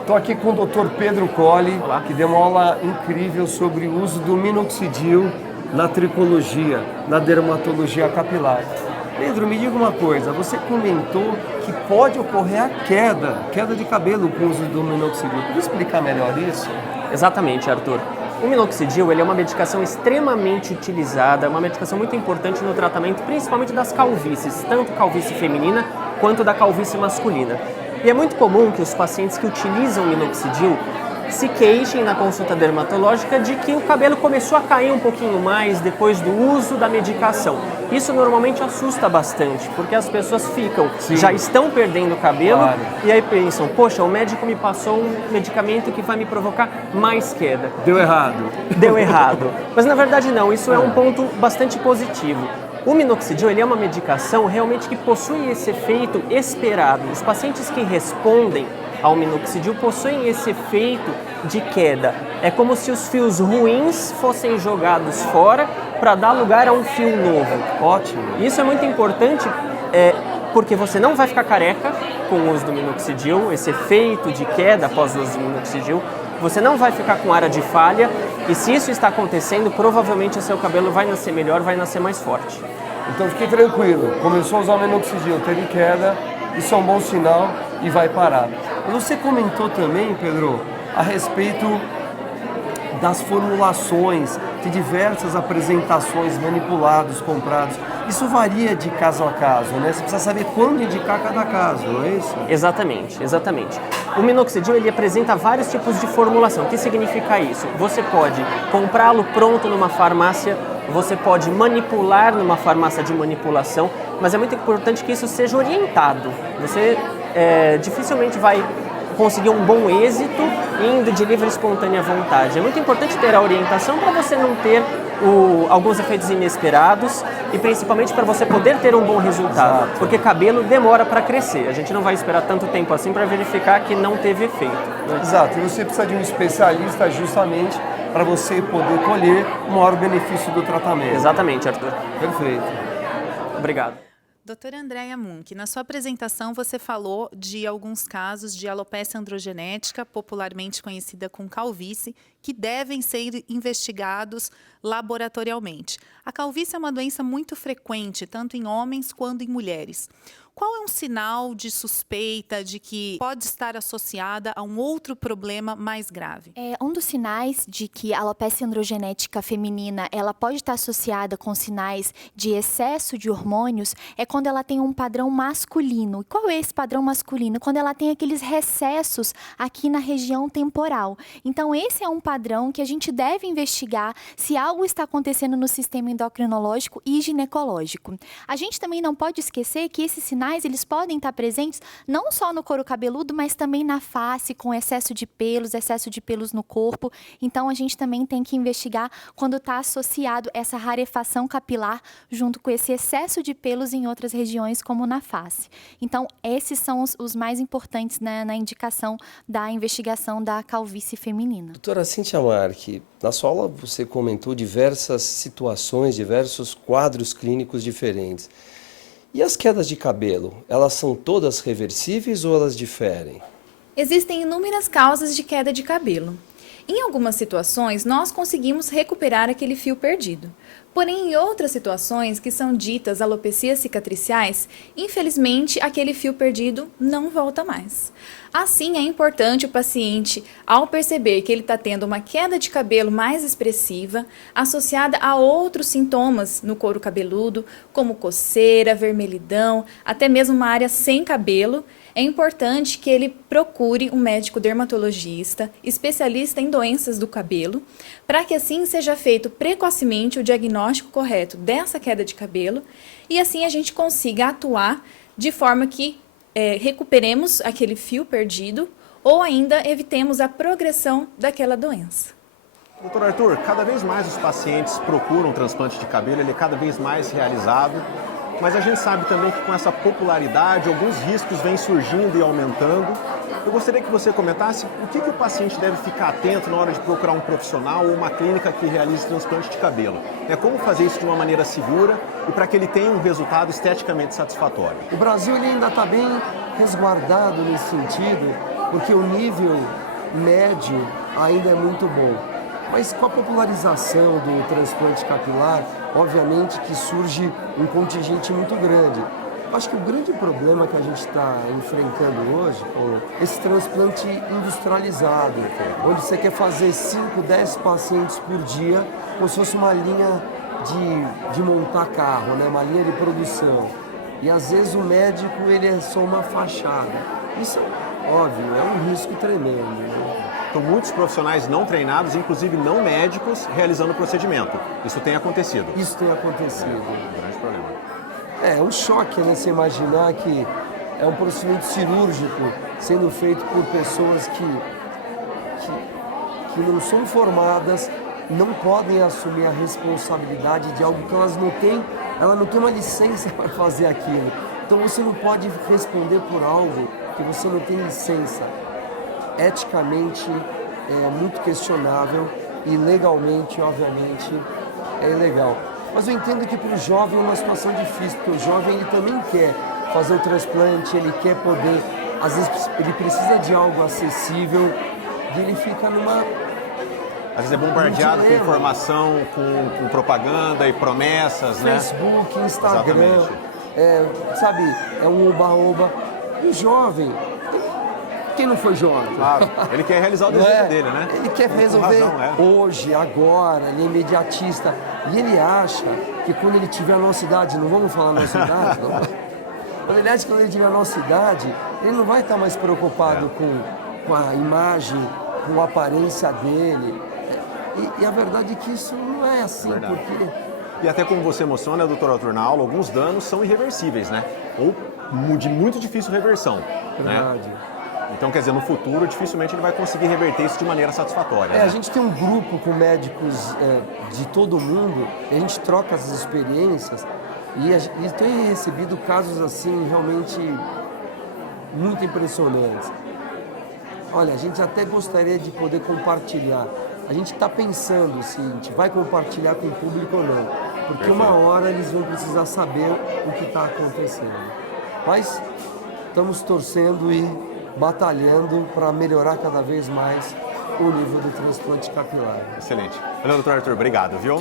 Estou aqui com o Dr. Pedro Colli, que deu uma aula incrível sobre o uso do minoxidil na tricologia, na dermatologia capilar. Pedro, me diga uma coisa, você comentou que pode ocorrer a queda de cabelo com o uso do minoxidil. Pode explicar melhor isso? Exatamente, Arthur. O minoxidil ele é uma medicação extremamente utilizada, uma medicação muito importante no tratamento, principalmente das calvícies, tanto calvície feminina quanto da calvície masculina. E é muito comum que os pacientes que utilizam minoxidil se queixem na consulta dermatológica de que o cabelo começou a cair um pouquinho mais depois do uso da medicação. Isso normalmente assusta bastante, porque as pessoas já estão perdendo o cabelo, claro, e aí pensam, poxa, o médico me passou um medicamento que vai me provocar mais queda. Deu errado. Deu errado. Mas na verdade não, isso é um ponto bastante positivo. O minoxidil ele é uma medicação realmente que possui esse efeito esperado. Os pacientes que respondem ao minoxidil possuem esse efeito de queda. É como se os fios ruins fossem jogados fora para dar lugar a um fio novo. Ótimo. Isso é muito importante porque você não vai ficar careca com o uso do minoxidil, esse efeito de queda após o uso do minoxidil. Você não vai ficar com área de falha e se isso está acontecendo, provavelmente o seu cabelo vai nascer melhor, vai nascer mais forte. Então fique tranquilo, começou a usar o minoxidil, teve queda, isso é um bom sinal e vai parar. Mas você comentou também, Pedro, a respeito das formulações, de diversas apresentações, manipulados, comprados. Isso varia de caso a caso, né? Você precisa saber quando indicar cada caso, não é isso? Exatamente, exatamente. O minoxidil ele apresenta vários tipos de formulação. O que significa isso? Você pode comprá-lo pronto numa farmácia, você pode manipular numa farmácia de manipulação, mas é muito importante que isso seja orientado. Você dificilmente vai conseguir um bom êxito indo de livre e espontânea vontade. É muito importante ter a orientação para você não ter alguns efeitos inesperados e principalmente para você poder ter um bom resultado. Exato. Porque cabelo demora para crescer. A gente não vai esperar tanto tempo assim para verificar que não teve efeito, né? Exato. E você precisa de um especialista justamente para você poder colher o maior benefício do tratamento. Exatamente, Arthur. Perfeito. Obrigado. Doutora Andréia Munk, na sua apresentação você falou de alguns casos de alopecia androgenética, popularmente conhecida como calvície, que devem ser investigados laboratorialmente. A calvície é uma doença muito frequente, tanto em homens quanto em mulheres. Qual é um sinal de suspeita de que pode estar associada a um outro problema mais grave? Um dos sinais de que a alopecia androgenética feminina ela pode estar associada com sinais de excesso de hormônios é quando ela tem um padrão masculino. E qual é esse padrão masculino? Quando ela tem aqueles recessos aqui na região temporal. Então esse é um padrão que a gente deve investigar se algo está acontecendo no sistema endocrinológico e ginecológico. A gente também não pode esquecer que esses sinais eles podem estar presentes não só no couro cabeludo, mas também na face, com excesso de pelos no corpo. Então, a gente também tem que investigar quando está associado essa rarefação capilar junto com esse excesso de pelos em outras regiões, como na face. Então, esses são os mais importantes, né, na indicação da investigação da calvície feminina. Doutora Cíntia Marchi, na sua aula você comentou diversas situações, diversos quadros clínicos diferentes. E as quedas de cabelo, elas são todas reversíveis ou elas diferem? Existem inúmeras causas de queda de cabelo. Em algumas situações, nós conseguimos recuperar aquele fio perdido. Porém, em outras situações, que são ditas alopecias cicatriciais, infelizmente, aquele fio perdido não volta mais. Assim, é importante o paciente, ao perceber que ele está tendo uma queda de cabelo mais expressiva, associada a outros sintomas no couro cabeludo, como coceira, vermelhidão, até mesmo uma área sem cabelo, é importante que ele procure um médico dermatologista, especialista em doenças do cabelo, para que assim seja feito precocemente o diagnóstico correto dessa queda de cabelo e assim a gente consiga atuar de forma que recuperemos aquele fio perdido ou ainda evitemos a progressão daquela doença. Doutor Arthur, cada vez mais os pacientes procuram um transplante de cabelo, ele é cada vez mais realizado. mas a gente sabe também que com essa popularidade, alguns riscos vêm surgindo e aumentando. Eu gostaria que você comentasse o que o paciente deve ficar atento na hora de procurar um profissional ou uma clínica que realize transplante de cabelo. Como fazer isso de uma maneira segura e para que ele tenha um resultado esteticamente satisfatório. O Brasil ele ainda está bem resguardado nesse sentido, porque o nível médio ainda é muito bom. Mas com a popularização do transplante capilar, obviamente que surge um contingente muito grande. Acho que o grande problema que a gente está enfrentando hoje é esse transplante industrializado, onde você quer fazer 5, 10 pacientes por dia, como se fosse uma linha de montar carro, né? Uma linha de produção. E às vezes o médico ele é só uma fachada. Isso, óbvio, é um risco tremendo. Né? Então, muitos profissionais não treinados, inclusive não médicos, realizando o procedimento. Isso tem acontecido. Isso tem acontecido. Um grande problema. É um choque, né? Você imaginar que é um procedimento cirúrgico sendo feito por pessoas que não são formadas, não podem assumir a responsabilidade de algo que elas não têm, ela não tem uma licença para fazer aquilo. Então você não pode responder por algo que você não tem licença. Eticamente é muito questionável e legalmente, obviamente, é ilegal. Mas eu entendo que para o jovem é uma situação difícil, porque o jovem ele também quer fazer o transplante, ele quer poder, às vezes ele precisa de algo acessível e ele fica numa... Às vezes é bombardeado com informação, com propaganda e promessas, né? Facebook, Instagram, sabe, é um oba-oba. E o jovem, quem não foi jovem? Claro, ele quer realizar o desejo dele, né? Ele quer resolver hoje, agora, ele é imediatista. E ele acha que quando ele tiver a nossa idade, não vamos falar a nossa idade, não? Quando ele acha que quando ele tiver a nossa idade, ele não vai estar mais preocupado com a imagem, com a aparência dele. E a verdade é que isso não é assim, porque... E até como você emociona, doutor Arthur, na aula, alguns danos são irreversíveis, né? Ou de muito difícil reversão, Verdade. né? Então, quer dizer, no futuro, dificilmente ele vai conseguir reverter isso de maneira satisfatória. Né? A gente tem um grupo com médicos de todo mundo, a gente troca as experiências e tem recebido casos assim realmente muito impressionantes. Olha, a gente até gostaria de poder compartilhar. A gente está pensando se a gente vai compartilhar com o público ou não, porque uma hora eles vão precisar saber o que está acontecendo. Mas estamos torcendo e batalhando para melhorar cada vez mais o nível do transplante capilar. Excelente. Valeu, doutor Arthur. Obrigado, viu?